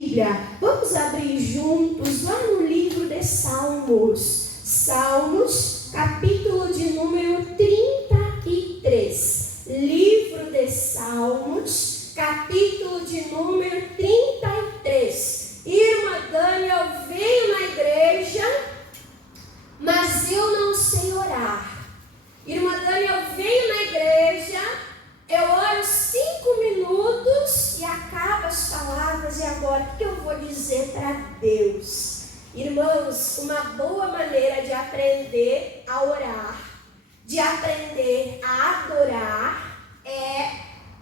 Bíblia, vamos abrir juntos lá no livro de Salmos. Salmos, capítulo de número 33. Livro de Salmos, capítulo de número 33. Irmã Daniel veio na igreja, mas eu não sei orar. Irmã Daniel veio na igreja, eu oro 5 minutos e acaba as palavras, e agora o que eu vou dizer para Deus? Irmãos, uma boa maneira de aprender a orar, de aprender a adorar, é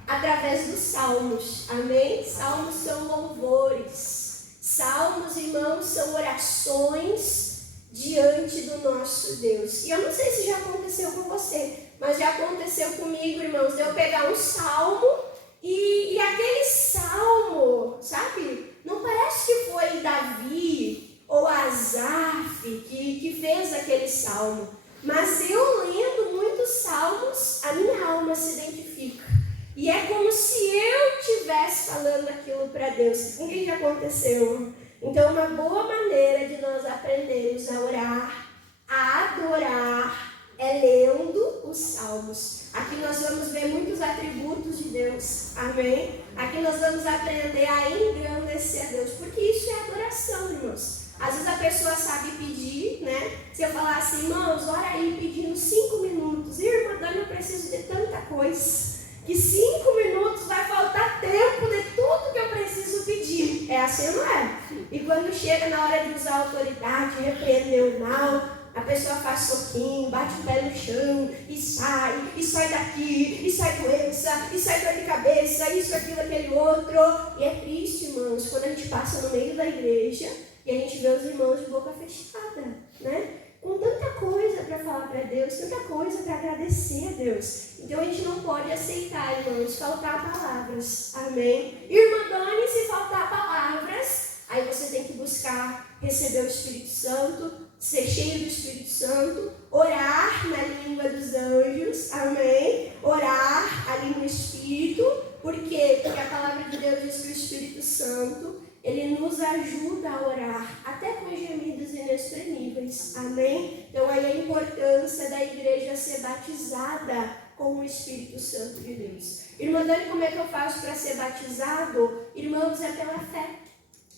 através dos salmos, amém? Salmos são louvores, salmos, irmãos, são orações diante do nosso Deus. E eu não sei se já aconteceu com você, mas já aconteceu comigo, irmãos, de eu pegar um salmo e aquele salmo, sabe? Não parece que foi Davi ou Asaf que fez aquele salmo, mas eu lendo muitos salmos, a minha alma se identifica. E é como se eu estivesse falando aquilo para Deus. O que aconteceu? Então, uma boa maneira de nós aprendermos a orar, a adorar, é lendo os salmos. Aqui nós vamos ver muitos atributos de Deus, amém? Aqui nós vamos aprender a engrandecer a Deus, porque isso é adoração, irmãos. Às vezes a pessoa sabe pedir, né? Se eu falar assim, irmãos, ora aí pedindo 5 minutos. Irmã Dani, eu preciso de tanta coisa, que 5 minutos vai faltar tempo de tudo que eu preciso pedir. É assim ou não é? E quando chega na hora de usar a autoridade, repreender o mal, a pessoa faz soquinho, bate o pé no chão, e sai daqui, e sai doença, e sai dor de cabeça, isso, aquilo, aquele outro. E é triste, irmãos, quando a gente passa no meio da igreja e a gente vê os irmãos de boca fechada, né? Com tanta coisa para falar para Deus, tanta coisa para agradecer a Deus. Então a gente não pode aceitar, irmãos, faltar palavras. Amém? Irmã Dani, se faltar palavras, aí você tem que buscar receber o Espírito Santo, ser cheio do Espírito Santo, orar na língua dos anjos, amém? Orar ali no Espírito. Por quê? Porque a palavra de Deus diz que o Espírito Santo, ele nos ajuda a orar, até com gemidos inexprimíveis, amém? Então aí a importância da igreja ser batizada com o Espírito Santo de Deus. Irmã Dani, como é que eu faço para ser batizado? Irmãos, é pela fé.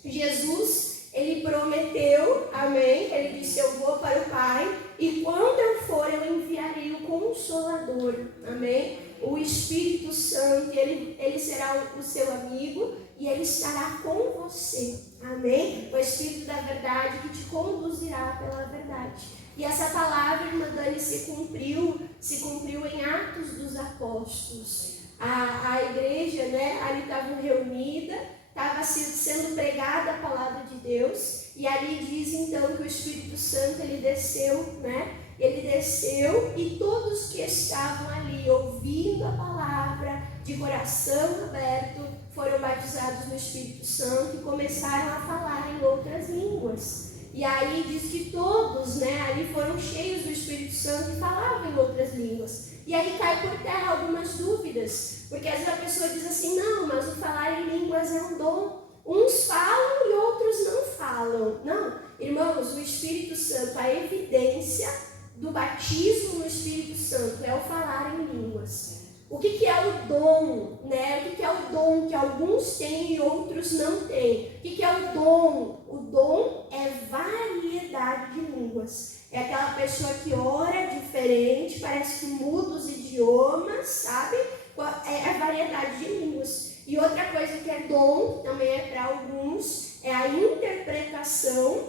Jesus, ele prometeu, amém? Ele disse, eu vou para o Pai, e quando eu for, eu enviarei o Consolador, amém? O Espírito Santo, ele será o seu amigo, e ele estará com você, amém? O Espírito da verdade que te conduzirá pela verdade. E essa palavra, irmã Dani, se cumpriu em Atos dos Apóstolos. A igreja, né, ali estava reunida, estava sendo pregada a palavra de Deus, e ali diz então que o Espírito Santo, ele desceu, né? Ele desceu, e todos que estavam ali ouvindo a palavra, de coração aberto, foram batizados no Espírito Santo e começaram a falar em outras línguas. E aí diz que todos, né, ali foram cheios do Espírito Santo e falavam em outras línguas. E aí cai por terra algumas dúvidas, porque às vezes a pessoa diz assim, não, mas o falar em línguas é um dom. Uns falam e outros não falam. Não, irmãos, o Espírito Santo, a evidência do batismo no Espírito Santo é o falar em línguas. O que é o dom, né? O que é o dom que alguns têm e outros não têm? O que é o dom? O dom é variedade de línguas. É aquela pessoa que ora diferente, parece que muda os idiomas, sabe? É a variedade de línguas. E outra coisa que é dom, também é para alguns, é a interpretação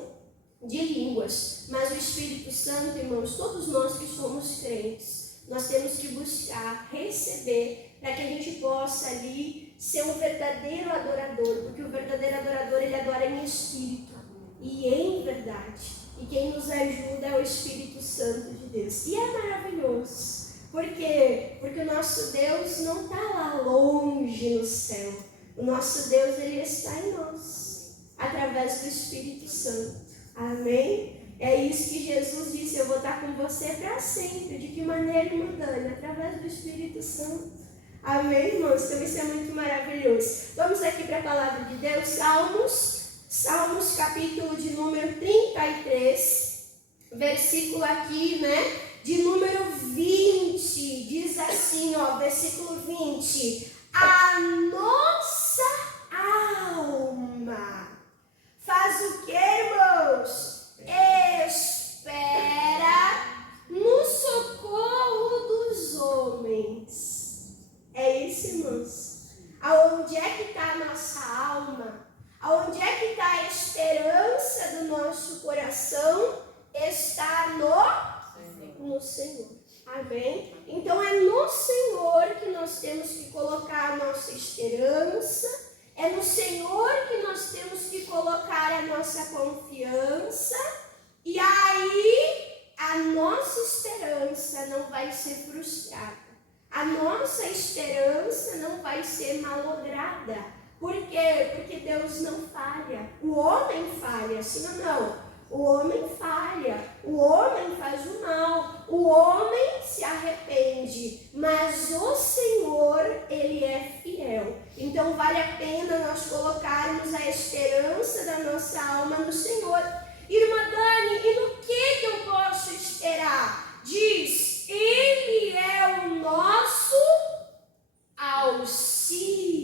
de línguas. Mas o Espírito Santo, irmãos, todos nós que somos crentes, nós temos que buscar, receber, para que a gente possa ali ser um verdadeiro adorador, porque o verdadeiro adorador, ele adora em espírito e em verdade. E quem nos ajuda é o Espírito Santo de Deus. E é maravilhoso. Por quê? Porque o nosso Deus não está lá longe no céu. O nosso Deus, ele está em nós, através do Espírito Santo. Amém? É isso que Jesus disse, eu vou estar com você para sempre. De que maneira, irmã Dani? Através do Espírito Santo. Amém, irmãos? Então isso é muito maravilhoso. Vamos aqui para a palavra de Deus, Salmos capítulo de número 33, versículo aqui, né? De número 20, diz assim, ó, versículo 20. A nossa alma faz o que, irmãos? Espera no socorro dos homens. É isso, irmãos. Aonde é que está a nossa alma? Aonde é que está a esperança do nosso coração? Está no Senhor. Amém? Então é no Senhor que nós temos que colocar a nossa esperança. É no Senhor que nós temos que colocar a nossa confiança. E aí a nossa esperança não vai ser frustrada. A nossa esperança não vai ser malograda. Por quê? Porque Deus não falha. O homem falha, sim ou não? O homem falha. O homem faz o mal. O homem se arrepende. Mas o Senhor, Ele é fiel. Então vale a pena nós colocarmos a esperança da nossa alma no Senhor. Irmã Dani, e no que eu posso esperar? Diz, Ele é o nosso auxílio,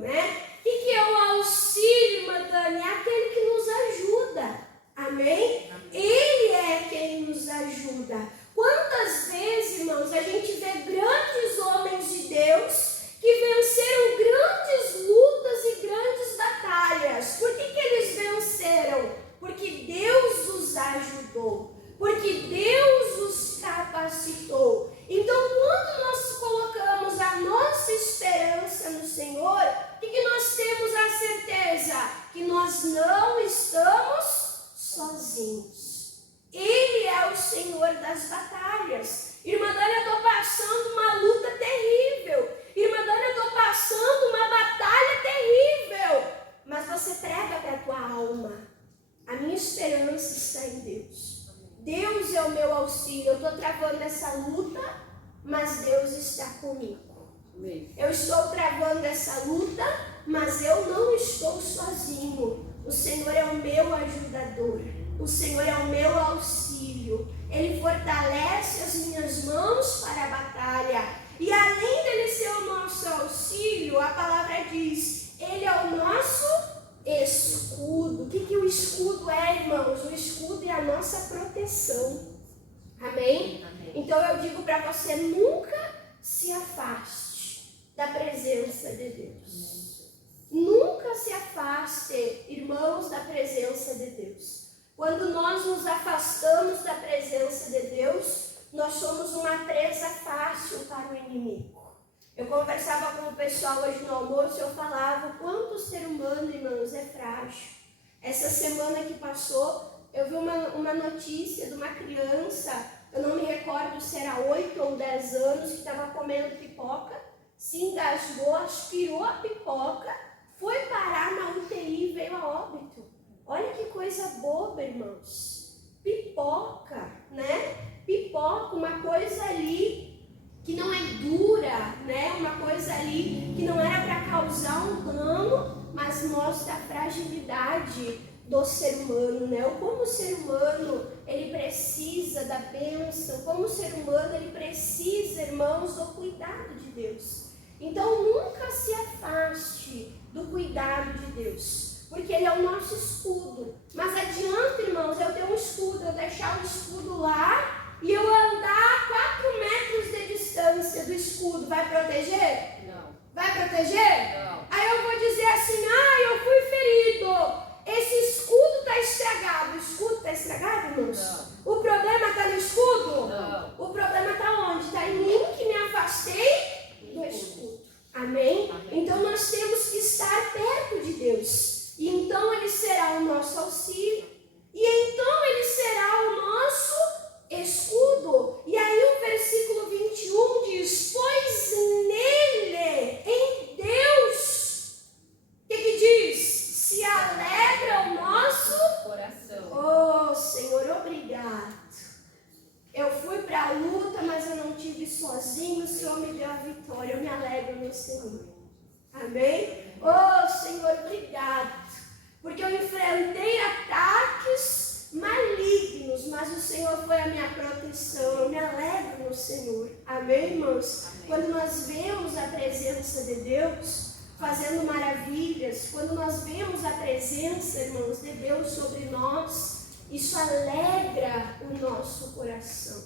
né? O que é o auxílio, irmã Dani? É aquele que nos ajuda. Amém? Ele é quem nos ajuda. Quantas vezes, irmãos, a gente vê grandes homens de Deus que venceram grandes lutas e grandes batalhas. Por que eles venceram? Porque Deus os ajudou. Porque Deus os capacitou. Então, quando nós colocamos a nossa esperança no Senhor, o que nós temos a certeza? Que nós não estamos sozinhos. Ele é o Senhor das batalhas. Irmã Dani, eu estou passando uma luta terrível. Irmã Dani, eu estou passando uma batalha terrível. Mas você prega para a tua alma. A minha esperança está em Deus. Deus é o meu auxílio. Eu estou travando essa luta, mas Deus está comigo. Eu estou travando essa luta, mas eu não estou sozinho. O Senhor é o meu ajudador. O Senhor é o meu auxílio. Ele fortalece as minhas mãos para a batalha. E além dele ser o nosso auxílio, a palavra diz, Ele é o nosso escudo. O que o escudo é, irmãos? O escudo é a nossa proteção. Amém? Então eu digo para você, nunca se afaste da presença de Deus. Nunca se afaste, irmãos, da presença de Deus. Quando nós nos afastamos da presença de Deus, nós somos uma presa fácil para o inimigo. Eu conversava com o pessoal hoje no almoço e eu falava o quanto o ser humano, irmãos, é frágil. Essa semana que passou, eu vi uma notícia de uma criança, eu não me recordo se era 8 ou 10 anos, que estava comendo pipoca, se engasgou, aspirou a pipoca, foi parar na UTI e veio a óbito. Olha que coisa boba, irmãos. Pipoca, né? Pipoca, uma coisa ali que não é dura, né? Uma coisa ali que não era para causar um dano, mas mostra a fragilidade do ser humano, né? Ou como o ser humano, ele precisa da bênção, como o ser humano, ele precisa, irmãos, do cuidado de Deus. Então, nunca se afaste do cuidado de Deus, porque Ele é o nosso escudo. Mas adianta, irmãos, eu ter um escudo, eu deixar o escudo lá e eu andar a 4 metros de distância do escudo, vai proteger? Não. Vai proteger? Não. Aí eu vou dizer assim, eu fui ferido. Esse escudo está estragado. O escudo está estragado, irmãos? Não. O problema está no escudo? Não. O problema está onde? Está em mim que me afastei do escudo. Amém? Então nós temos que estar perto de Deus. E então Ele será o nosso auxílio. E então Ele será o nosso escudo. E aí o versículo 21 diz, pois nele, em Deus, o que diz? Se alegra o nosso coração. Oh, Senhor, obrigado. Eu fui para a luta, mas eu não tive sozinho. O Senhor me deu a vitória. Eu me alegro Amém, irmãos? Amém. Quando nós vemos a presença de Deus fazendo maravilhas, quando nós vemos a presença, irmãos, de Deus sobre nós, isso alegra o nosso coração.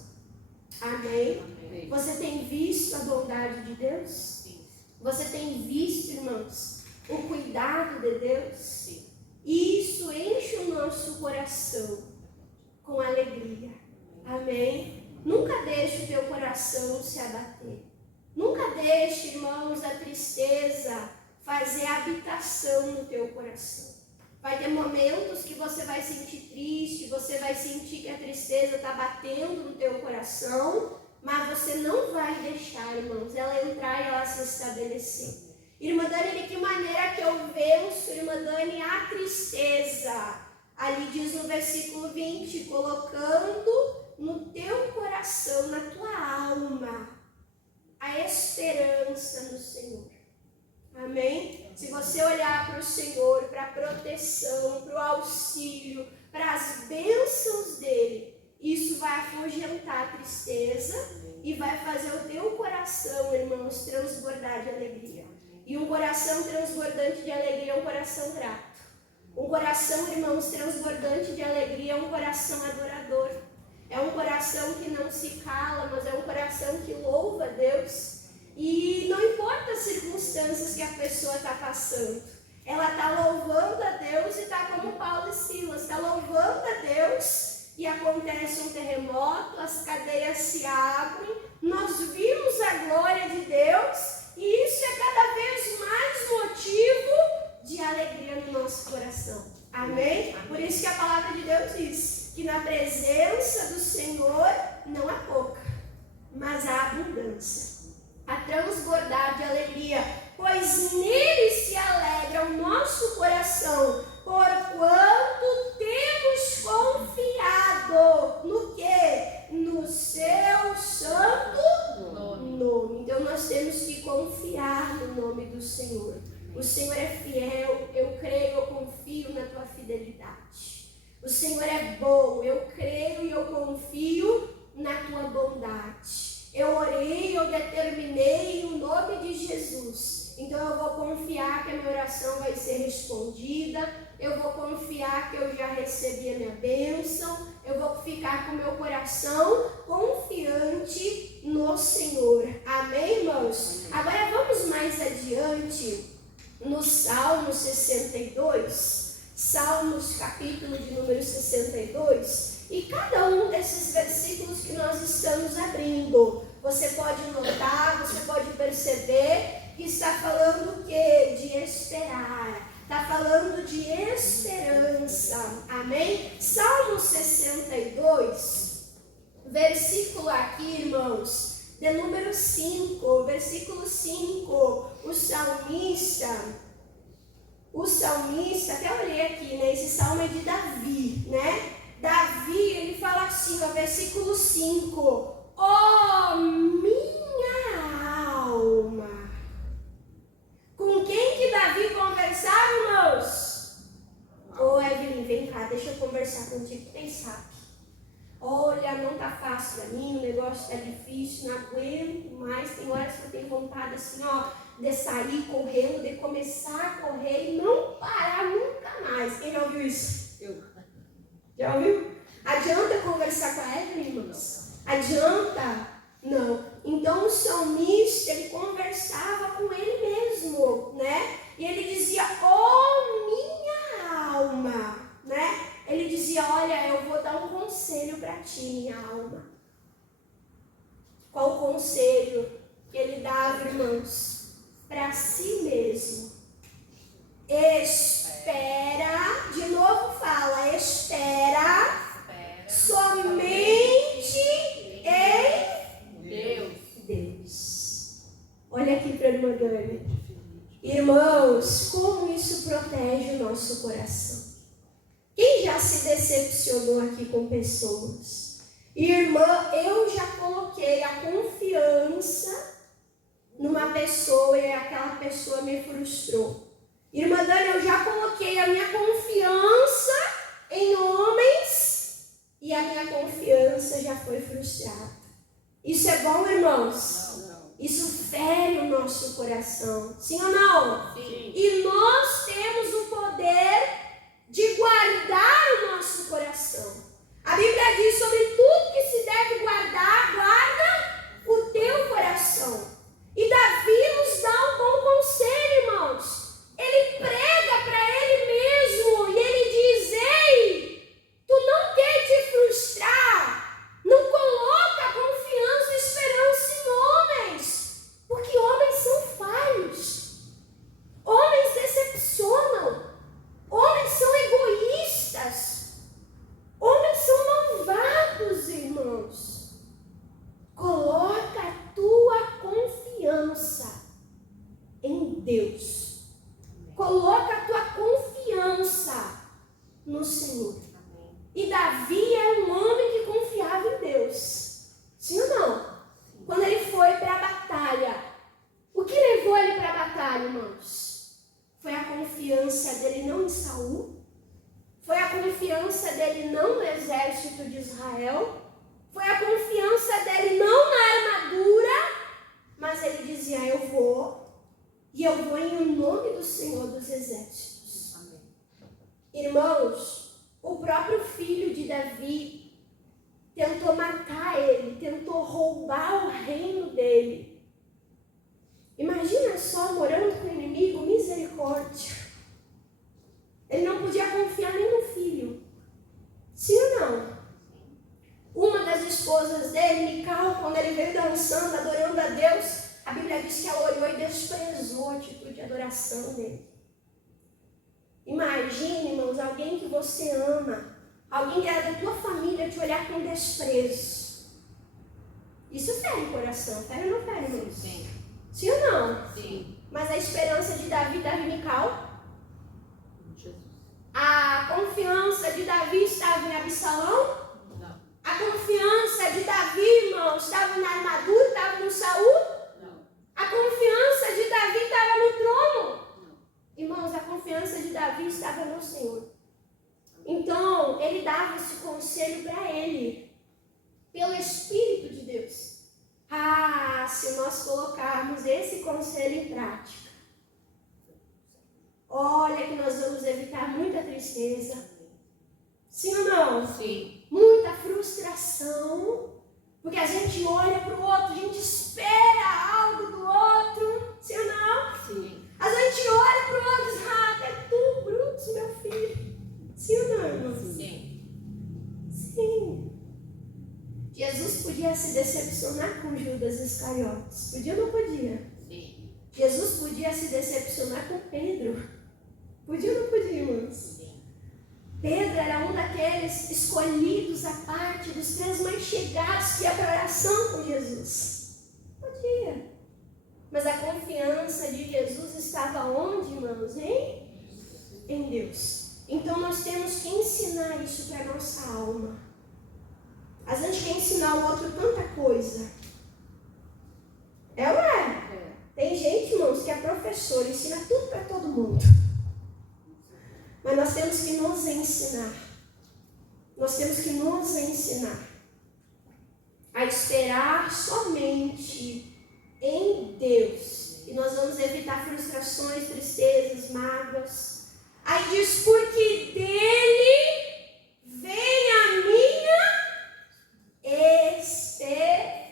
Amém? Amém. Você tem visto a bondade de Deus? Sim. Você tem visto, irmãos, o cuidado de Deus? Sim. E isso enche o nosso coração com alegria. Amém? Nunca deixe o teu coração se abater. Nunca deixe, irmãos, a tristeza fazer habitação no teu coração. Vai ter momentos que você vai sentir triste, você vai sentir que a tristeza está batendo no teu coração, mas você não vai deixar, irmãos, ela entrar e ela se estabelecer. Irmã Dani, de que maneira que eu venço, irmã Dani, a tristeza? Ali diz no versículo 20, colocando no teu coração, na tua alma, a esperança no Senhor. Amém? Se você olhar para o Senhor, para a proteção, para o auxílio, para as bênçãos dele, isso vai afugentar a tristeza e vai fazer o teu coração, irmãos, transbordar de alegria. E um coração transbordante de alegria é um coração grato. Um coração, irmãos, transbordante de alegria é um coração adorador. É um coração que não se cala, mas é um coração que louva a Deus. E não importa as circunstâncias que a pessoa está passando. Ela está louvando a Deus e está como Paulo e Silas. Está louvando a Deus e acontece um terremoto, as cadeias se abrem. Nós vimos a glória de Deus e isso é cada vez mais motivo de alegria no nosso coração. Amém? Por isso que a palavra de Deus diz que na presença do Senhor não há pouca, mas há abundância. A transbordar de alegria, pois nele se alegra o nosso coração, porquanto temos confiado no quê? No seu santo nome. Então nós temos que confiar no nome do Senhor. O Senhor é fiel, eu creio, eu confio na tua fidelidade. O Senhor é bom, eu creio e eu confio na tua bondade. Eu orei, eu determinei no nome de Jesus. Então eu vou confiar que a minha oração vai ser respondida. Eu vou confiar que eu já recebi a minha bênção. Eu vou ficar com o meu coração confiante no Senhor. Amém, irmãos? Agora vamos mais adiante no Salmo 62. Salmos, capítulo de número 62. E cada um desses versículos que nós estamos abrindo, você pode notar, você pode perceber que está falando o quê? De esperar. Está falando de esperança. Amém? Salmo 62, versículo aqui, irmãos, de número 5, versículo 5. O salmista, até olhei aqui, né? Esse salmo é de Davi, né? Davi, ele fala assim, ó, versículo 5. Ó minha alma. Com quem que Davi conversava, irmãos? Ô Evelyn, vem cá, deixa eu conversar contigo, quem sabe? Olha, não tá fácil pra mim, o negócio tá difícil, não aguento mais. Tem horas que eu tenho vontade assim, ó, de sair correndo, de começar a correr e não parar nunca mais. Quem já ouviu isso? Eu. Já ouviu? Adianta conversar com a Evelyn, irmãos? Adianta? Não. Então o salmista, ele conversava com ele mesmo, né? E ele dizia, ó minha alma, né? Ele dizia, olha, eu vou dar um conselho para ti, minha alma. Qual o conselho que ele dava, irmãos? Para si mesmo. Espera, de novo fala, espera somente em Deus. Olha aqui para a irmã Dani. Irmãos, como isso protege o nosso coração. Quem já se decepcionou aqui com pessoas? Irmã, eu já coloquei a confiança numa pessoa e aquela pessoa me frustrou. Irmã Dani, eu já coloquei a minha confiança em homens e a minha confiança já foi frustrada. Isso é bom, irmãos? Não. Isso fere o nosso coração. Sim ou não? Sim. E nós temos o poder de guardar o nosso coração. A Bíblia diz sobre tudo que se deve guardar, guarda o teu coração. E Davi nos dá um bom conselho, irmãos. Ele prega para ele mesmo e ele diz: ei, tu não quer te frustrar, não coloca confiança e esperança em homens, porque homens são falhos, homens decepcionam, homens são egoístas, homens são malvados, irmãos. Coloca a tua confiança em Deus. Coloca a tua confiança no Senhor. E Davi era um homem que confiava em Deus. Sim ou não? Quando ele foi para a batalha, o que levou ele para a batalha, irmãos? Foi a confiança dele não em Saul, foi a confiança dele não no exército de Israel, foi a confiança dele não na armadura, mas ele dizia: eu vou, e eu vou em nome do Senhor dos Exércitos. Amém. Irmãos, o próprio filho de Davi tentou matar ele, tentou roubar o reino dele. Imagina só, morando com o inimigo, misericórdia. Ele não podia confiar nem no filho. Sim ou não? Uma das esposas dele, Mical, quando ele veio dançando, adorando a Deus, a Bíblia diz que ela olhou e desprezou a atitude de adoração dele. Imagine, irmãos, alguém que você ama, alguém que era da tua família, te olhar com desprezo. Isso fere o coração, fere ou não fere, irmãos? Sim. Sim ou não? Sim. Mas a esperança de Davi estava em Mical. Jesus. A confiança de Davi estava em Absalão. Não. A confiança de Davi, irmãos, estava na armadura, estava no Saul. Não. A confiança de Davi estava no trono. Não. Irmãos, a confiança de Davi estava no Senhor. Então, ele dava esse conselho para ele, pelo Espírito de Deus. Ah, se nós colocarmos esse conselho em prática, olha que nós vamos evitar muita tristeza. Sim ou não? Sim. Muita frustração, porque a gente olha para o outro, a gente espera algo do outro. Sim ou não? Sim. A gente olha para o outro e diz: ah, até tu, Brutus, meu filho. Sim ou não, irmãos? Sim. Sim. Jesus podia se decepcionar com Judas Iscariotes. Podia ou não podia? Sim. Jesus podia se decepcionar com Pedro. Podia ou não podia, irmãos? Sim. Pedro era um daqueles escolhidos à parte dos 3 mais chegados que ia para a oração com Jesus. Podia. Mas a confiança de Jesus estava onde, irmãos? Em Deus. Então nós temos que ensinar isso para a nossa alma. A gente quer ensinar o outro tanta coisa. É ou não é? É. Tem gente, irmãos, que é professor, ensina tudo para todo mundo. Mas nós temos que nos ensinar. Nós temos que nos ensinar a esperar somente em Deus. E nós vamos evitar frustrações, tristezas, mágoas. Aí diz: porque dele vem a minha esperança.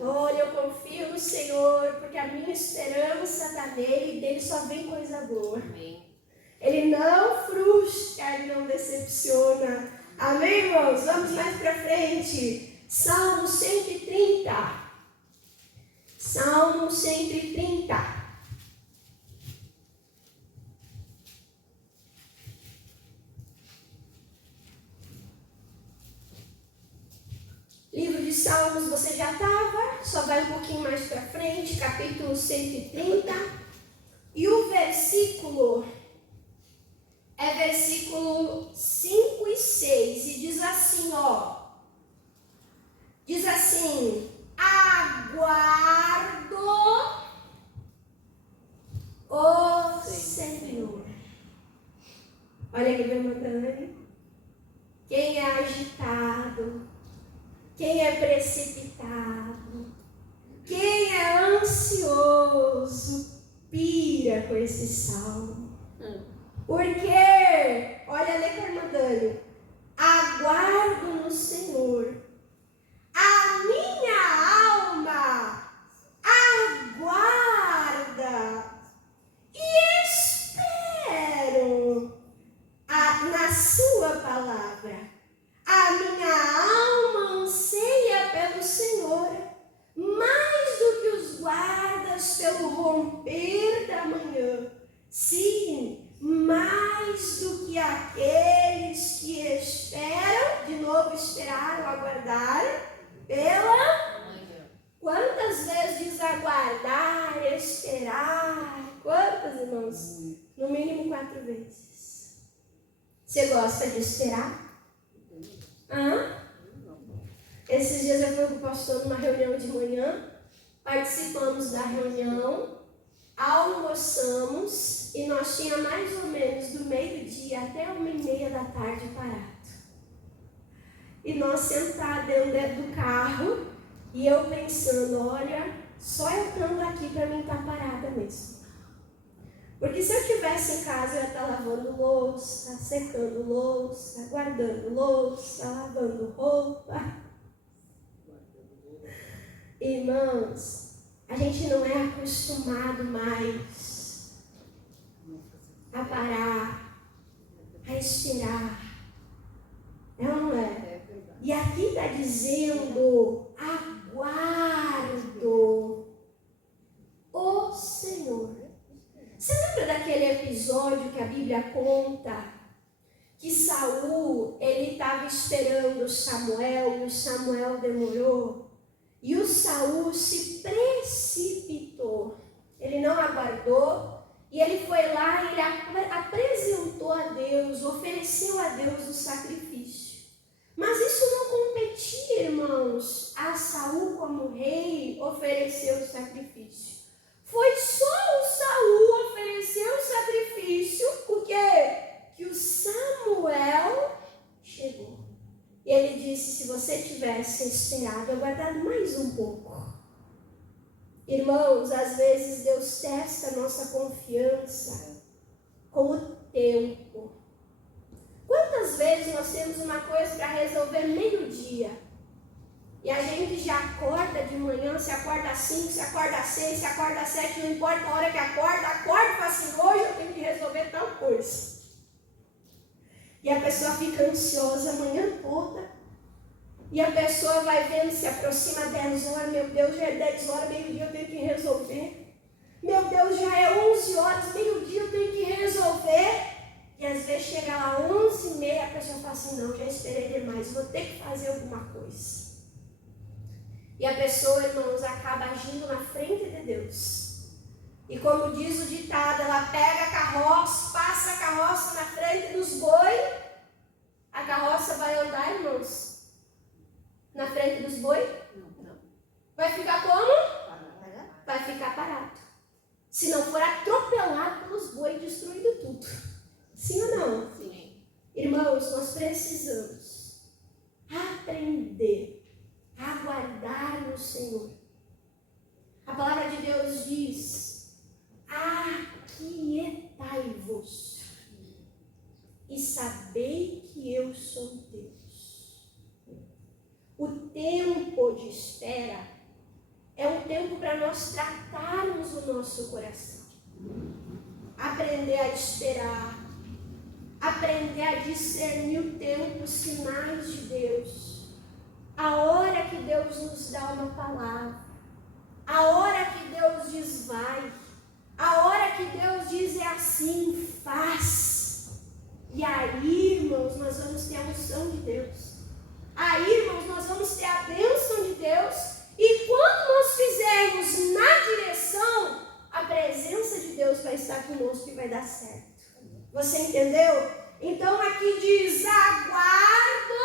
Olha, eu confio no Senhor, porque a minha esperança está nele e dele só vem coisa boa. Amém. Ele não frustra, ele não decepciona. Amém, irmãos? Vamos mais para frente. Salmo 130. Salmo 130. Livro de Salmos, você já estava, só vai um pouquinho mais para frente, capítulo 130. E o versículo é versículo 5 e 6. E diz assim, ó. Diz assim: aguardo o Senhor. Olha aqui, meu mandando. Quem é agitado, quem é precipitado, quem é ansioso, pira com esse salmo. Porque, olha, lê com a irmã Dani, aguardo no Senhor, a minha alma aguarda e espero na sua palavra. A minha alma anseia pelo Senhor, mais do que os guardas pelo romper da manhã. Sim, mais do que aqueles que esperam, de novo esperaram, aguardaram, pela manhã. Quantas vezes diz aguardar, esperar? Quantas, irmãos? No mínimo 4 vezes. Você gosta de esperar? Esses dias eu fui com o pastor numa reunião de manhã, participamos da reunião, almoçamos e nós tínhamos mais ou menos do meio-dia até 1h30 da tarde parado. E nós sentados dentro do carro e eu pensando, olha, só eu estando aqui para mim estar parada mesmo. Porque se eu estivesse em casa, eu ia estar lavando louça, secando louça, guardando louça, lavando roupa. Irmãos, a gente não é acostumado mais a parar, a esperar. É ou não é? E aqui está dizendo, aguardo o Senhor. Você lembra daquele episódio que a Bíblia conta que Saul, ele estava esperando Samuel e o Samuel demorou? E o Saul se precipitou. Ele não aguardou e ele foi lá e ele apresentou a Deus, ofereceu a Deus o sacrifício. Mas isso não competia, irmãos, a Saul como rei oferecer o sacrifício. Foi só o Saul oferecer o sacrifício, porque que o Samuel chegou. E ele disse, se você tivesse esperado, aguardado mais um pouco. Irmãos, às vezes Deus testa a nossa confiança com o tempo. Quantas vezes nós temos uma coisa para resolver meio-dia? E a gente já acorda de manhã, se acorda às 5, se acorda às 6, se acorda às 7, não importa a hora que acorda e fala assim, hoje eu tenho que resolver tal coisa. E a pessoa fica ansiosa a manhã toda. E a pessoa vai vendo, se aproxima 10 horas, meu Deus, já é 10 horas, meio-dia eu tenho que resolver. Meu Deus, já é 11 horas, meio-dia eu tenho que resolver. E às vezes chega lá 11h30, a pessoa fala assim, não, já esperei demais, vou ter que fazer alguma coisa. E a pessoa, irmãos, acaba agindo na frente de Deus. E como diz o ditado, ela pega a carroça, passa a carroça na frente dos boi. A carroça vai andar, irmãos, na frente dos boi? Não. Vai ficar como? Vai ficar parado. Se não for atropelado pelos boi e destruído tudo. Sim ou não? Sim. Irmãos, nós precisamos aprender a aguardar no Senhor. A palavra de Deus diz, aquietai-vos e sabei que eu sou Deus. O tempo de espera é um tempo para nós tratarmos o nosso coração. Aprender a esperar, aprender a discernir o tempo, os sinais de Deus. A hora que Deus nos dá uma palavra, a hora que Deus diz vai, a hora que Deus diz é assim, faz. E aí, irmãos, nós vamos ter a unção de Deus. Aí, irmãos, nós vamos ter a bênção de Deus. E quando nós fizermos na direção, a presença de Deus vai estar conosco e vai dar certo. Você entendeu? Então aqui diz, aguardo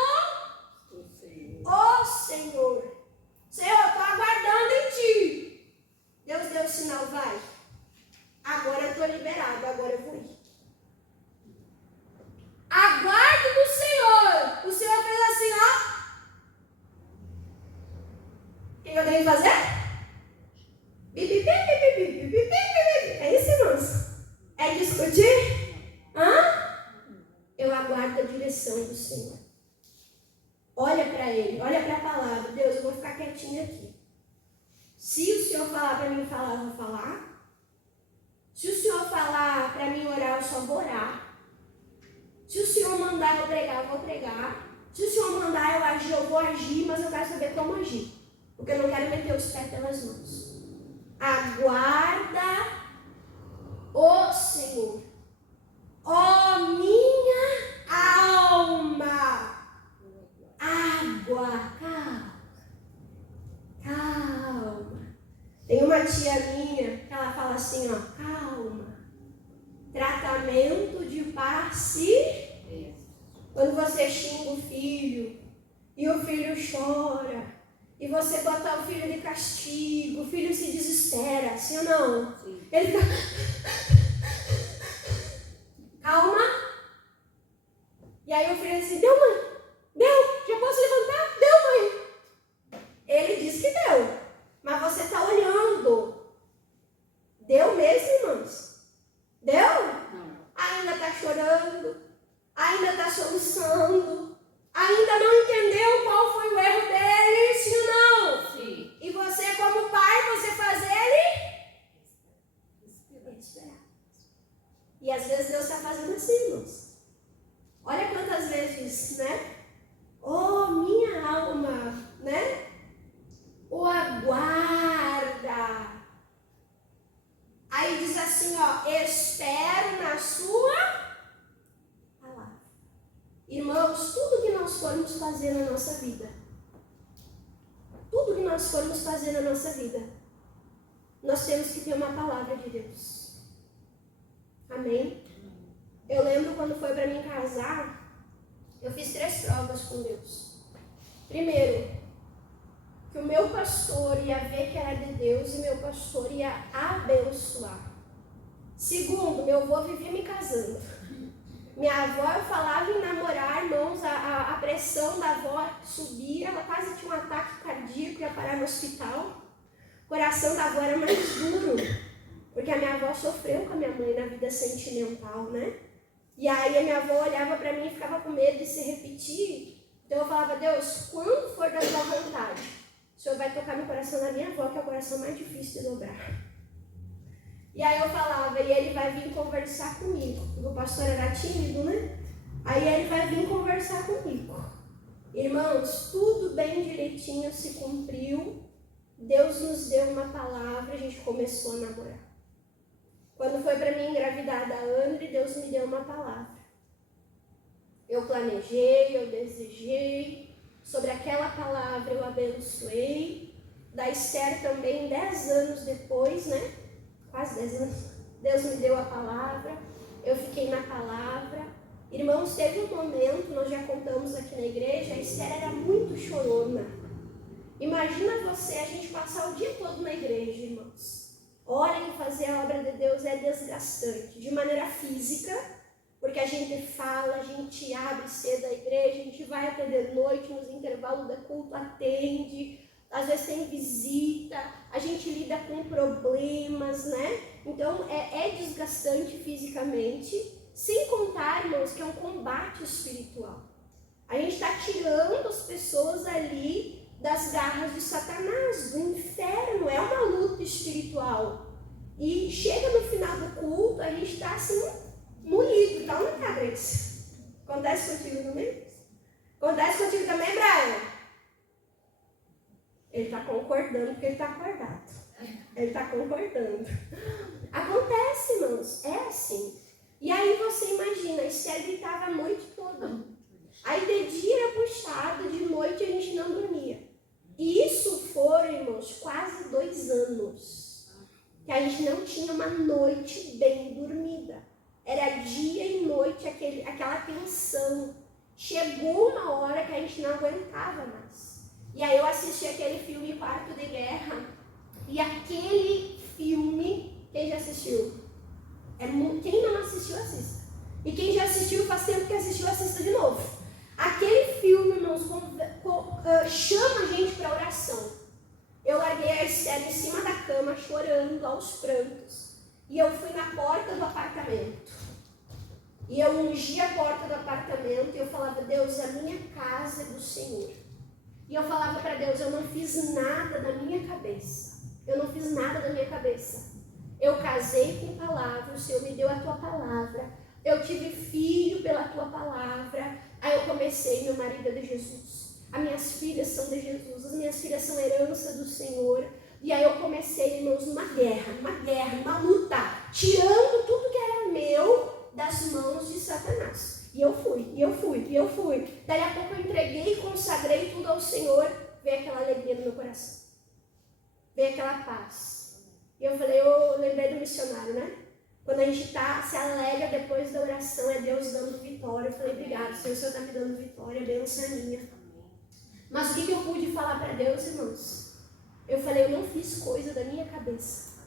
o Senhor. Senhor, eu estou aguardando em Ti. Deus deu o sinal, vai. Agora eu estou liberado, agora eu vou ir. Aguardo do Senhor. O Senhor fez assim, ó. que fazer? É isso, irmãos? É discutir? Eu aguardo a direção do Senhor. Olha para Ele, olha para a palavra. Deus, eu vou ficar quietinha aqui. Se o Senhor falar para mim falar, eu vou falar. Se o Senhor falar para mim orar, eu só vou orar. Se o Senhor mandar eu pregar, eu vou pregar. Se o Senhor mandar eu agir, eu vou agir, mas eu quero saber como agir. Porque eu não quero meter os pés pelas mãos. Aguarda o Senhor. Ó minha alma. Água, calma. Tem uma tia minha que ela fala assim, ó, calma. Tratamento de paciência. Quando você xinga o filho e o filho chora e você bota o filho de castigo, o filho se desespera, sim ou não? Sim. Ele fica... Calma. E aí o filho diz assim, deu, mãe? Deu? Já posso levantar? Deu, mãe? Ele diz que deu, mas você está olhando. Deu mesmo, irmãos? Deu? Não. Ainda está chorando, ainda está soluçando, ainda não entendeu qual foi o erro dele, sim ou não? Sim. E você, como pai, você faz ele? Esperar. E às vezes Deus está fazendo assim, irmãos. Olha quantas vezes, né? Oh, minha alma, né? O aguarda. Aí diz assim, ó, espero na sua palavra. Irmãos, tudo que nós formos fazer na nossa vida, nós temos que ter uma palavra de Deus. Amém? Eu lembro quando foi para mim casar, eu fiz 3 provas com Deus. Primeiro, que o meu pastor ia ver que era de Deus e meu pastor ia abençoar. Segundo, meu avô vivia me casando. Minha avó, eu falava em namorar, irmãos, a pressão da avó subia, ela quase tinha um ataque cardíaco, ia parar no hospital. O coração da avó era mais duro, porque a minha avó sofreu com a minha mãe na vida sentimental, né? E aí a minha avó olhava para mim e ficava com medo de se repetir. Então eu falava, Deus, quando for da tua vontade, o Senhor vai tocar no coração da minha avó, que é o coração mais difícil de dobrar. E aí eu falava, e ele vai vir conversar comigo. Porque o pastor era tímido, né? Aí ele vai vir conversar comigo. Irmãos, tudo bem direitinho se cumpriu. Deus nos deu uma palavra, a gente começou a namorar. Quando foi para mim engravidar da André, Deus me deu uma palavra. Eu planejei, eu desejei. Sobre aquela palavra eu abençoei. Da Esther também, 10 anos depois, né? Quase 10 anos. Deus me deu a palavra. Eu fiquei na palavra. Irmãos, teve um momento, nós já contamos aqui na igreja, a Esther era muito chorona. Imagina você, a gente passar o dia todo na igreja, irmãos. Hora em fazer a obra de Deus é desgastante, de maneira física, porque a gente fala, a gente abre cedo a igreja, a gente vai até de noite, nos intervalos da culto, atende, às vezes tem visita, a gente lida com problemas, né? Então é desgastante fisicamente, sem contar, irmãos, que é um combate espiritual. A gente está tirando as pessoas ali das garras de Satanás, do inferno, é uma luta espiritual. E chega no final do culto, a gente está assim, moído, tá na cabeça. Acontece contigo também? Acontece contigo também, Brian? Ele está concordando porque ele está acordado. Ele está concordando. Acontece, irmãos, é assim. E aí você imagina, Esther gritava a noite toda. Aí de dia era puxado, de noite a gente não dormia. E isso foram, irmãos, quase 2 anos. Que a gente não tinha uma noite bem dormida. Era dia e noite aquela tensão. Chegou uma hora que a gente não aguentava mais. E aí eu assisti aquele filme Quarto de Guerra. E aquele filme, quem já assistiu? Quem não assistiu, assista. E quem já assistiu, faz tempo que assistiu, assista de novo. Aquele filme, irmãos, chama a gente para oração. Eu larguei chorando aos prantos. E eu fui na porta do apartamento. E eu ungi a porta do apartamento e eu falava, Deus, a minha casa é do Senhor. E eu falava para Deus, eu não fiz nada da minha cabeça. Eu não fiz nada da minha cabeça. Eu casei com palavra, o Senhor me deu a tua palavra. Eu tive filho pela tua palavra. Aí eu comecei, meu marido é de Jesus. As minhas filhas são de Jesus. As minhas filhas são herança do Senhor. E aí eu comecei, irmãos, uma guerra, uma luta. Tirando tudo que era meu das mãos de Satanás. E eu fui. Daí a pouco eu entreguei e consagrei tudo ao Senhor. Veio aquela alegria no meu coração. Veio aquela paz. E eu falei, eu lembrei do missionário, né? Quando a gente se alegra depois da oração, é Deus dando vitória. Eu falei, obrigado, Senhor, o Senhor está me dando vitória, a bênção é minha. Mas o que eu pude falar para Deus, irmãos? Eu falei, eu não fiz coisa da minha cabeça.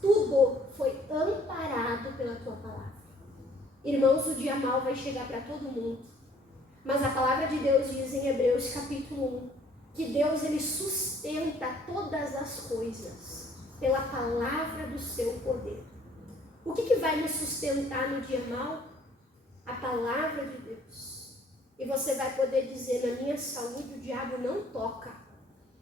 Tudo foi amparado pela tua palavra. Irmãos, o dia mau vai chegar para todo mundo. Mas a palavra de Deus diz em Hebreus capítulo 1, que Deus ele sustenta todas as coisas pela palavra do seu poder. O que vai nos sustentar no dia mau? A palavra de Deus. E você vai poder dizer, na minha saúde o diabo não toca,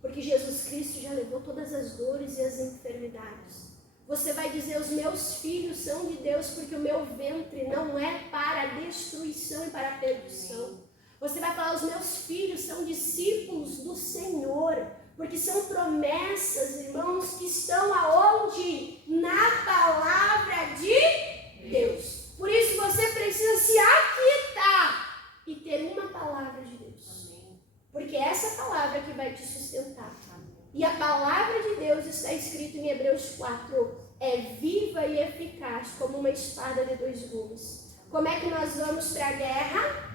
porque Jesus Cristo já levou todas as dores e as enfermidades. Você vai dizer, os meus filhos são de Deus, porque o meu ventre não é para a destruição e para a perdição. Você vai falar, os meus filhos são discípulos do Senhor, porque são promessas, irmãos, que estão aonde? Na palavra de Deus. Por isso você precisa se aquietar e ter uma palavra de Deus. Porque é essa palavra que vai te sustentar. E a palavra de Deus está escrito em Hebreus 4, é viva e eficaz como uma espada de dois gumes. Como é que nós vamos para a guerra?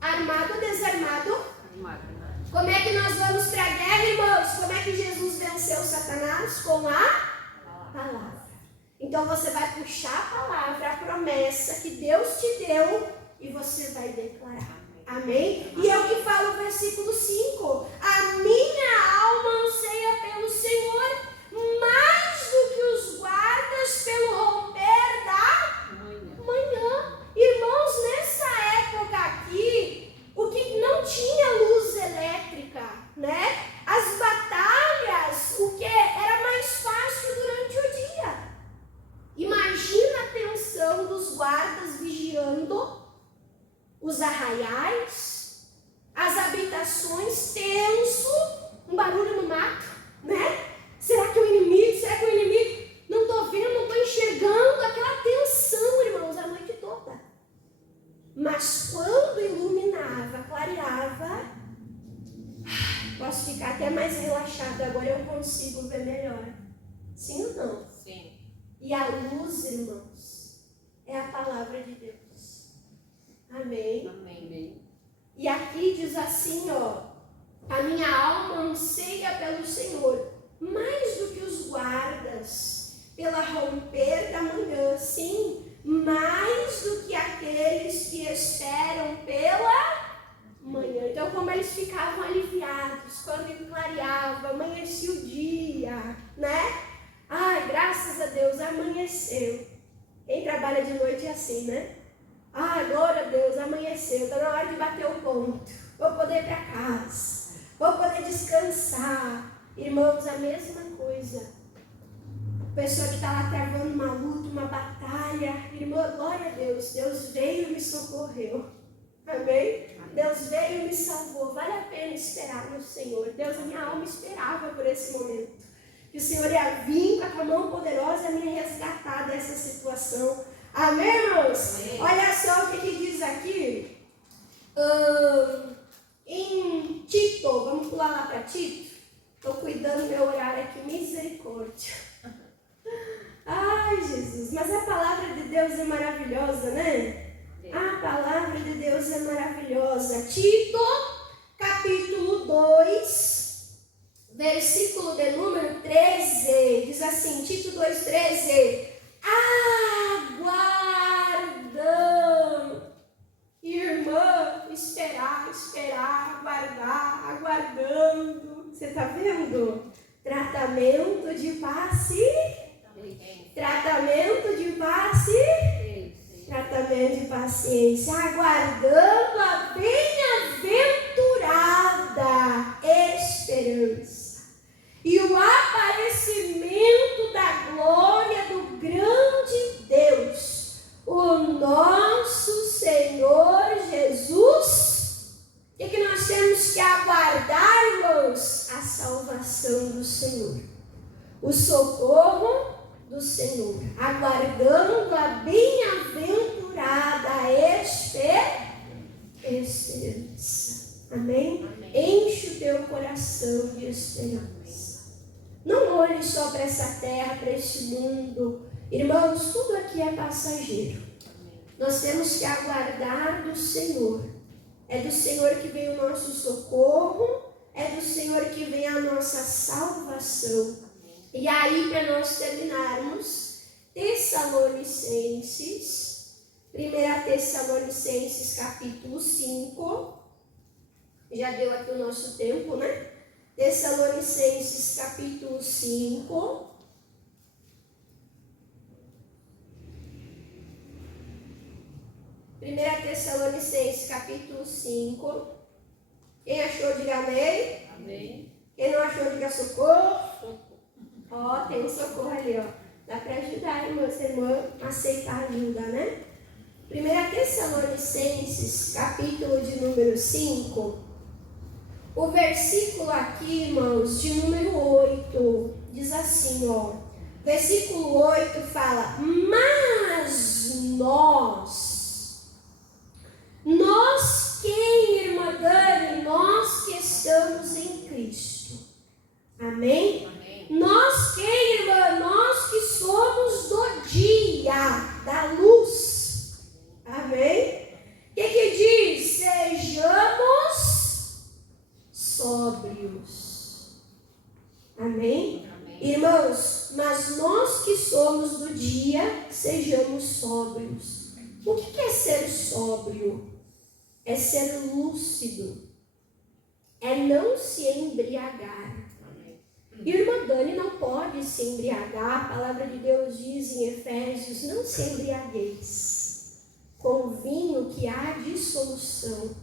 Armado ou desarmado? Armado. Como é que nós vamos para a guerra, irmãos? Como é que Jesus venceu Satanás? Com a palavra. Então você vai puxar a palavra, a promessa que Deus te deu e você vai declarar. Amém? E é o que fala o versículo 5. A minha alma anseia pelo Senhor, mais do que os guardas pelo romper da manhã. Irmãos, nessa época aqui, o que não tinha luz elétrica, né? As batalhas, o que era mais fácil durante o dia. Imagina a tensão dos guardas vigiando os arraiais, as habitações, tenso, um barulho no mato, né? Será que o inimigo? Não estou vendo, não estou enxergando, aquela tensão, irmãos, a noite toda. Mas quando iluminava, clareava, posso ficar até mais relaxado, agora eu consigo ver melhor. Sim ou não? Sim. E a luz, irmãos, é a palavra de Deus. Amém? Amém. E aqui diz assim, ó, a minha alma anseia pelo Senhor, mais do que os guardas, pela romper da manhã, sim, mais do que aqueles que esperam pela manhã. Então, como eles ficavam aliviados, quando clareava, amanhecia o dia, né? Ai, graças a Deus, amanheceu. Quem trabalha de noite é assim, né? Ah, glória a Deus, amanheceu, está na hora de bater o ponto. Vou poder ir para casa, vou poder descansar. Irmãos, a mesma coisa. Pessoa que está lá travando uma luta, uma batalha. Irmã, glória a Deus, Deus veio e me socorreu. Amém? Deus veio e me salvou. Vale a pena esperar no Senhor. Deus, a minha alma esperava por esse momento. Que o Senhor ia vir com a mão poderosa e me resgatar dessa situação. Amém, irmãos? Amém. Olha só o que diz aqui. Em Tito, vamos pular lá para Tito. Estou cuidando do meu horário aqui, misericórdia. Ai, Jesus, mas a palavra de Deus é maravilhosa, né? A palavra de Deus é maravilhosa. Tito, capítulo 2, versículo de número 13. Diz assim, Tito 2,13. Aguardando. Irmã, esperar, aguardar, aguardando. Você está vendo? Tratamento de paciência. Tratamento de paciência. Tratamento de paciência. Aguardando a bem-aventurada esperança. E o aparecimento da glória do grande Deus, o nosso Senhor Jesus. O que nós temos que aguardar, irmãos? A salvação do Senhor, o socorro do Senhor, aguardando a bem-aventurada esperança. Amém? Enche o teu coração de esperança. Não olhe só para essa terra, para este mundo. Irmãos, tudo aqui é passageiro. Nós temos que aguardar do Senhor. É do Senhor que vem o nosso socorro, é do Senhor que vem a nossa salvação. E aí, para nós terminarmos, Tessalonicenses, 1 Tessalonicenses capítulo 5, já deu aqui o nosso tempo, né? Tessalonicenses capítulo 5. Primeira Tessalonicenses capítulo 5. Quem achou, diga amém. Amém. Quem não achou, diga socorro. Ó, tem um socorro ali, ó. Dá para ajudar, irmã, essa irmã aceitar ajuda, né? 1 Tessalonicenses, capítulo de número 5. O versículo aqui, irmãos, de número 8, diz assim, ó. Versículo 8 fala: mas nós quem, irmã Dani? Nós que estamos em Cristo. Amém? Nós quem, irmã? Nós que somos do dia, da luz. Amém? O que diz? Sejamos sóbrios. Amém? Irmãos, mas nós que somos do dia, sejamos sóbrios. O que é ser sóbrio? É ser lúcido. É não se embriagar. Irmã Dani não pode se embriagar. A palavra de Deus diz em Efésios: não se embriagueis com vinho que há dissolução.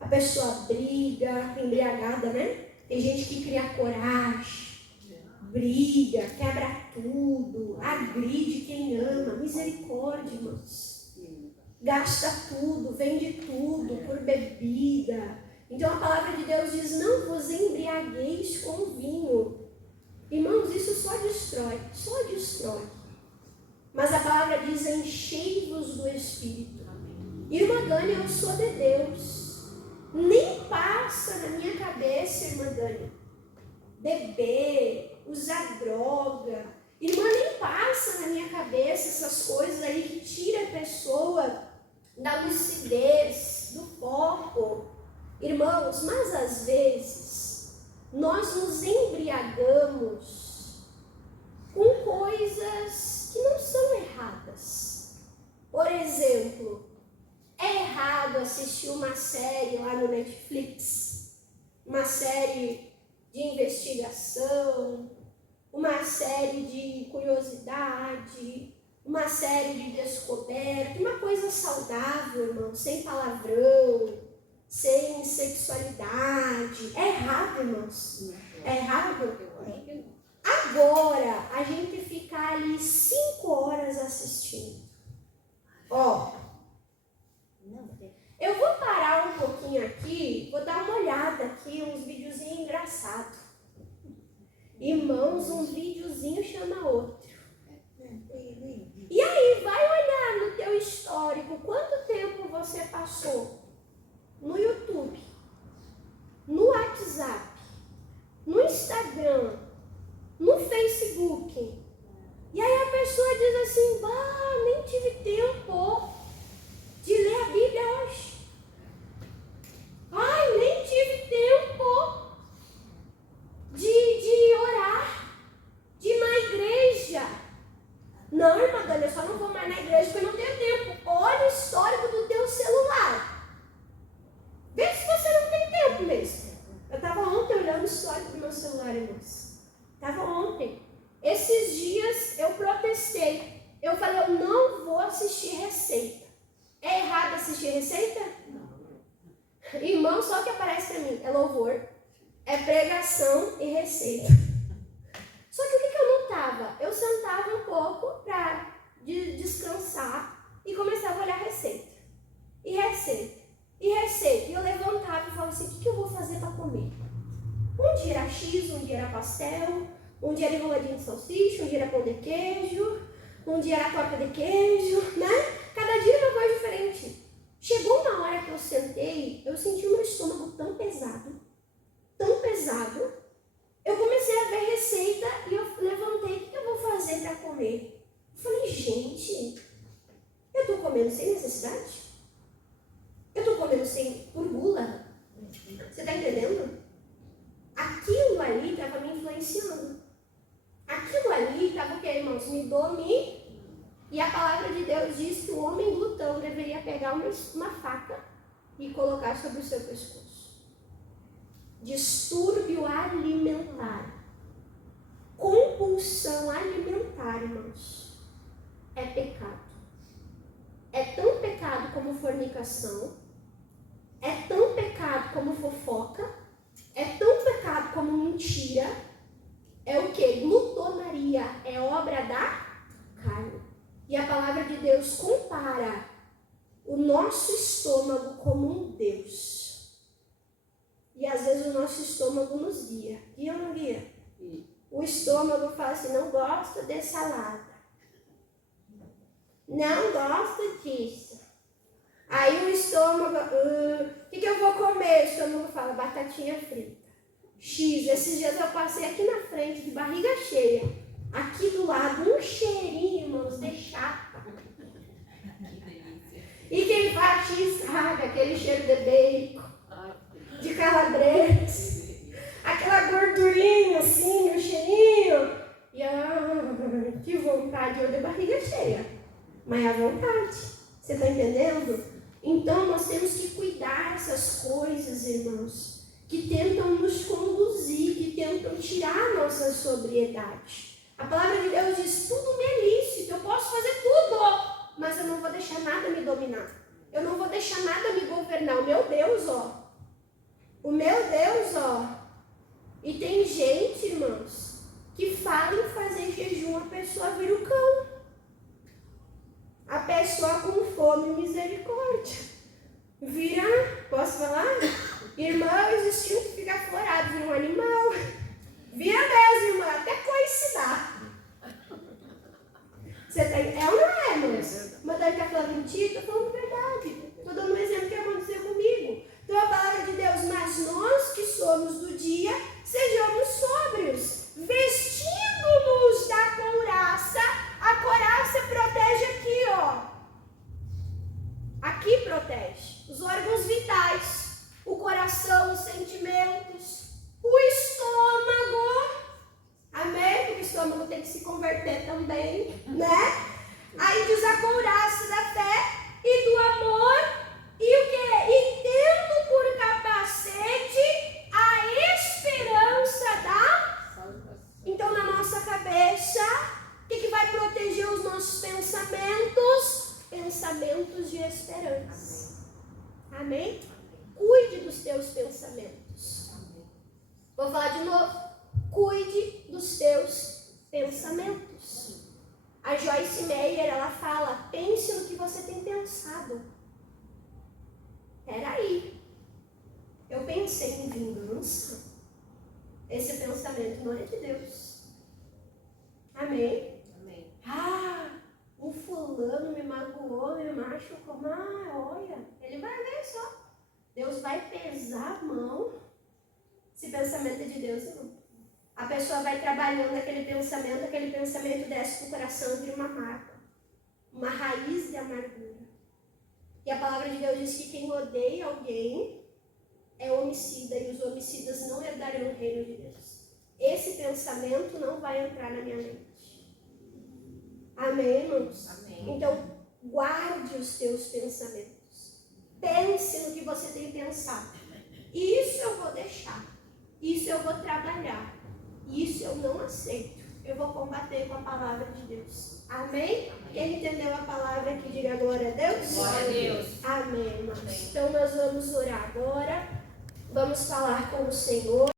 A pessoa briga, embriagada, né? Tem gente que cria coragem, briga, quebra tudo, agride quem ama. Misericórdia, irmãos. Gasta tudo, vende tudo por bebida. Então a palavra de Deus diz: não vos embriagueis com vinho. Irmãos, isso só destrói. Mas a palavra diz: enchei-vos do Espírito. Irmã Dani, eu sou de Deus. Nem passa na minha cabeça, irmã Dani, beber, usar droga. Irmã, nem passa na minha cabeça essas coisas aí que tira a pessoa da lucidez, do foco. Irmãos, mas às vezes nós nos embriagamos com coisas que não são erradas. Por exemplo, é errado assistir uma série lá no Netflix, uma série de investigação, uma série de curiosidade, uma série de descoberta, uma coisa saudável, irmão, sem palavrão, sem sexualidade. É errado, irmãos? É errado? Agora, a gente ficar ali 5 horas assistindo. Ó, eu vou parar um pouquinho aqui, vou dar uma olhada aqui, uns videozinhos engraçados. Irmãos, um videozinho chama outro. E aí, vai olhar no teu histórico, quanto tempo você passou no YouTube, no WhatsApp, no Instagram, no Facebook. E aí a pessoa diz assim: nem tive tempo de ler a Bíblia hoje. Nem tive tempo de orar, de ir na igreja. Não, irmã Dani, eu só não vou mais na igreja porque eu não tenho tempo. Olha o histórico do teu celular. assistir receita? Irmão, só o que aparece para mim é louvor, é pregação e receita. Só que o que eu notava? Eu sentava um pouco para descansar e começava a olhar receita. E receita. E receita. E eu levantava e falava assim, o que eu vou fazer para comer? Um dia era X, um dia era pastel, um dia era enroladinho de salsicha, um dia era pão de queijo, um dia era torta de queijo, né? Cada dia era uma coisa diferente. Chegou uma hora que eu sentei, eu senti o meu estômago tão pesado, eu comecei a ver receita e eu levantei, o que eu vou fazer para comer? Eu falei, gente, eu estou comendo sem necessidade? Eu estou comendo por gula? Você está entendendo? Aquilo ali estava me influenciando. Aquilo ali estava o que, irmãos? Me domina. E a palavra de Deus diz que o homem glutão deveria pegar uma faca e colocar sobre o seu pescoço. Distúrbio alimentar. Compulsão alimentar, irmãos, é pecado. É tão pecado como fornicação, é tão pecado como fofoca, é tão pecado como mentira. É o que? Glutonaria, é obra da carne. E a palavra de Deus compara o nosso estômago como um Deus. E às vezes o nosso estômago nos guia. Guia ou não guia? O estômago fala assim, não gosta de salada. Não gosta disso. Aí o estômago, o que eu vou comer? O estômago fala, batatinha frita. X, esses dias eu passei aqui na frente de barriga cheia. Aqui do lado, um cheirinho, irmãos, de chapa. E quem faz X sabe, aquele cheiro de bacon, de calabresa, aquela gordurinha assim, o cheirinho. E que vontade, eu de barriga cheia. Mas a vontade, você está entendendo? Então nós temos que cuidar dessas coisas, irmãos, que tentam nos conduzir, que tentam tirar a nossa sobriedade. A palavra de Deus diz, tudo me é lícito, eu posso fazer tudo, mas eu não vou deixar nada me dominar. Eu não vou deixar nada me governar. O meu Deus, ó. O meu Deus, ó. E tem gente, irmãos, que fala em fazer jejum, a pessoa vira o cão. A pessoa com fome e misericórdia. Vira, posso falar? Irmão, o instinto fica aflorado, vira um animal. Vira mesmo, irmã, até coice dá. Você tá, é ou não é, irmãos? Mas daí tá falando mentira, tô falando verdade. Tô dando um exemplo que aconteceu comigo. Então a palavra de Deus, mas nós que somos do dia, sejamos sóbrios, vestindo-nos da couraça. A couraça protege aqui, ó. Aqui protege os órgãos vitais, o coração, os sentimentos, o estômago. Amém? Porque o estômago tem que se converter também, né? Aí diz a couraça da fé e do amor e o quê? E tendo por capacete a esperança da salvação. Então na nossa cabeça, o que vai proteger os nossos pensamentos? Pensamentos de esperança. Amém? Cuide dos teus pensamentos. Vou falar de novo. Cuide dos teus pensamentos. A Joyce Meyer, ela fala, pense no que você tem pensado. Peraí, eu pensei em vingança. Esse pensamento não é de Deus. Amém? Amém. O fulano me magoou, me machucou. Olha, ele vai ver só. Deus vai pesar a mão. Esse pensamento é de Deus, não. A pessoa vai trabalhando aquele pensamento desce para o coração e vira uma marca, uma raiz de amargura. E a palavra de Deus diz que quem odeia alguém é homicida e os homicidas não herdarão o reino de Deus. Esse pensamento não vai entrar na minha mente. Amém, irmãos? Amém. Então, guarde os teus pensamentos. Pense no que você tem pensado. Isso eu vou deixar. Isso eu vou trabalhar. Isso eu não aceito. eu vou combater com a palavra de Deus. Amém? Quem entendeu a palavra que diga glória a Deus? Glória a Deus. Amém, irmãos. Amém. Então nós vamos orar agora. Vamos falar com o Senhor.